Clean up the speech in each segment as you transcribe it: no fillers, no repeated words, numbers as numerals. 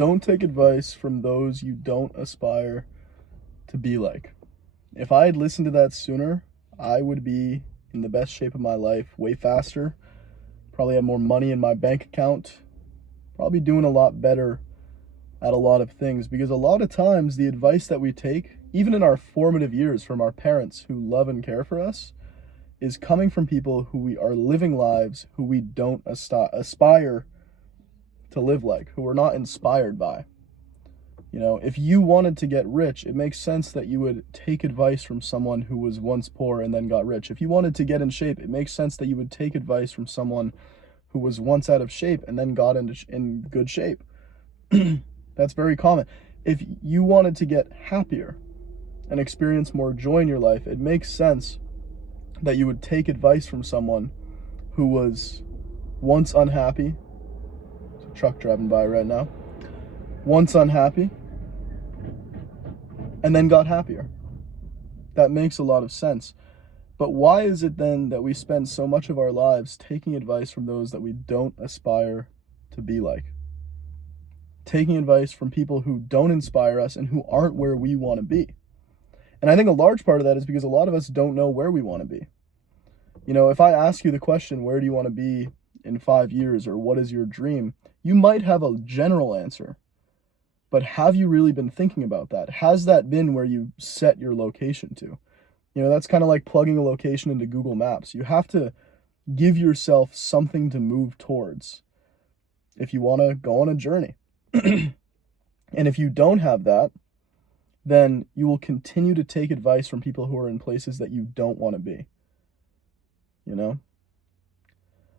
Don't take advice from those you don't aspire to be like. If I had listened to that sooner, I would be in the best shape of my life way faster, probably have more money in my bank account, probably doing a lot better at a lot of things, because a lot of times the advice that we take, even in our formative years from our parents who love and care for us, is coming from people who we are living lives who we don't aspire to live like, who we're not inspired by. If you wanted to get rich, it makes sense that you would take advice from someone who was once poor and then got rich. If you wanted to get in shape, it makes sense that you would take advice from someone who was once out of shape and then got in good shape. That's very common. If you wanted to get happier and experience more joy in your life, it makes sense that you would take advice from someone who was once unhappy. There's a truck driving by right now. Once unhappy and then got happier. That makes a lot of sense. But why is it then that we spend so much of our lives taking advice from those that we don't aspire to be like? Taking advice from people who don't inspire us and who aren't where we want to be. And I think a large part of that is because a lot of us don't know where we want to be. If I ask you the question, where do you want to be in 5 years, or what is your dream? You might have a general answer. But have you really been thinking about that? Has that been where you set your location to? That's kind of like plugging a location into Google Maps. You have to give yourself something to move towards if you want to go on a journey. And if you don't have that, then you will continue to take advice from people who are in places that you don't want to be.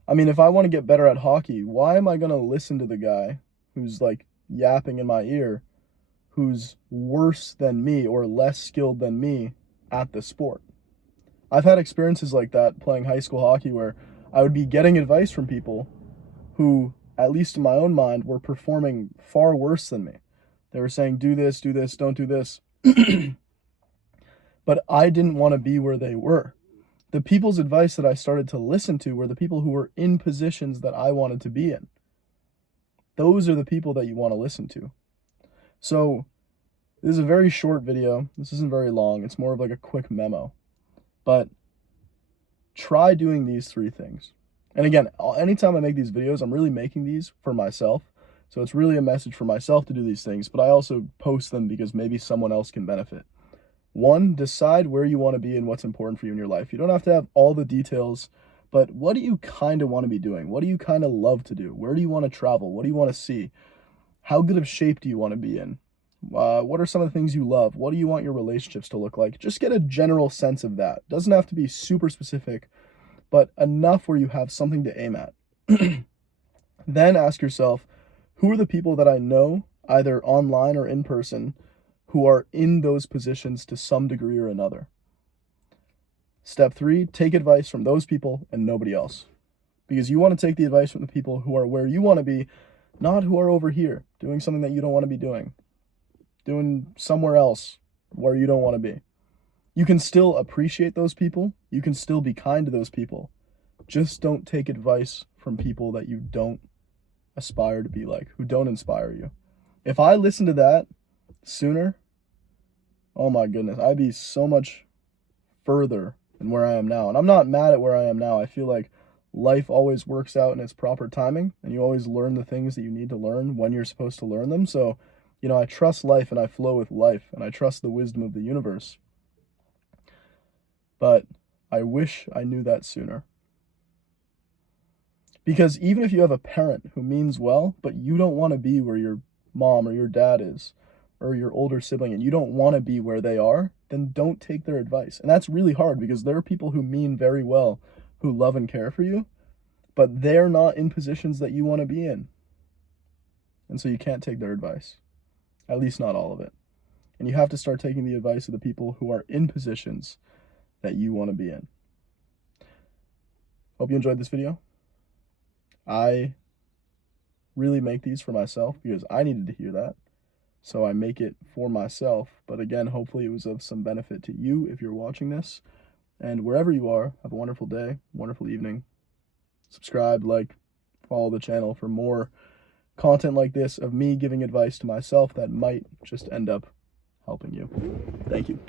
If I want to get better at hockey, why am I going to listen to the guy who's like yapping in my ear, who's worse than me or less skilled than me at the sport? I've had experiences like that playing high school hockey where I would be getting advice from people who, at least in my own mind, were performing far worse than me. They were saying, do this, don't do this. But I didn't want to be where they were. The people's advice that I started to listen to were the people who were in positions that I wanted to be in. Those are the people that you want to listen to. So this is a very short video. This isn't very long. It's more of like a quick memo. But try doing these 3 things. And again, anytime I make these videos, I'm really making these for myself. So it's really a message for myself to do these things, but I also post them because maybe someone else can benefit. 1, decide where you want to be and what's important for you in your life. You don't have to have all the details, but what do you kind of want to be doing? What do you kind of love to do? Where do you want to travel? What do you want to see? How good of shape do you want to be in? What are some of the things you love? What do you want your relationships to look like? Just get a general sense of that. Doesn't have to be super specific, but enough where you have something to aim at. Then ask yourself, who are the people that I know, either online or in person, who are in those positions to some degree or another? Step 3, take advice from those people and nobody else. Because you want to take the advice from the people who are where you want to be, not who are over here, doing something that you don't want to be doing somewhere else where you don't want to be. You can still appreciate those people. You can still be kind to those people. Just don't take advice from people that you don't aspire to be like, who don't inspire you. If I listened to that sooner, oh my goodness, I'd be so much further than where I am now. And I'm not mad at where I am now. I feel like life always works out in its proper timing, and you always learn the things that you need to learn when you're supposed to learn them. So, I trust life and I flow with life, and I trust the wisdom of the universe. But I wish I knew that sooner. Because even if you have a parent who means well, but you don't want to be where your mom or your dad is, or your older sibling, and you don't want to be where they are, then don't take their advice. And that's really hard because there are people who mean very well, who love and care for you, but they're not in positions that you want to be in. And so you can't take their advice, at least not all of it. And you have to start taking the advice of the people who are in positions that you want to be in. Hope you enjoyed this video. I really make these for myself because I needed to hear that. So I make it for myself. But again, hopefully it was of some benefit to you if you're watching this. And wherever you are, have a wonderful day, wonderful evening. Subscribe, like, follow the channel for more content like this of me giving advice to myself that might just end up helping you. Thank you.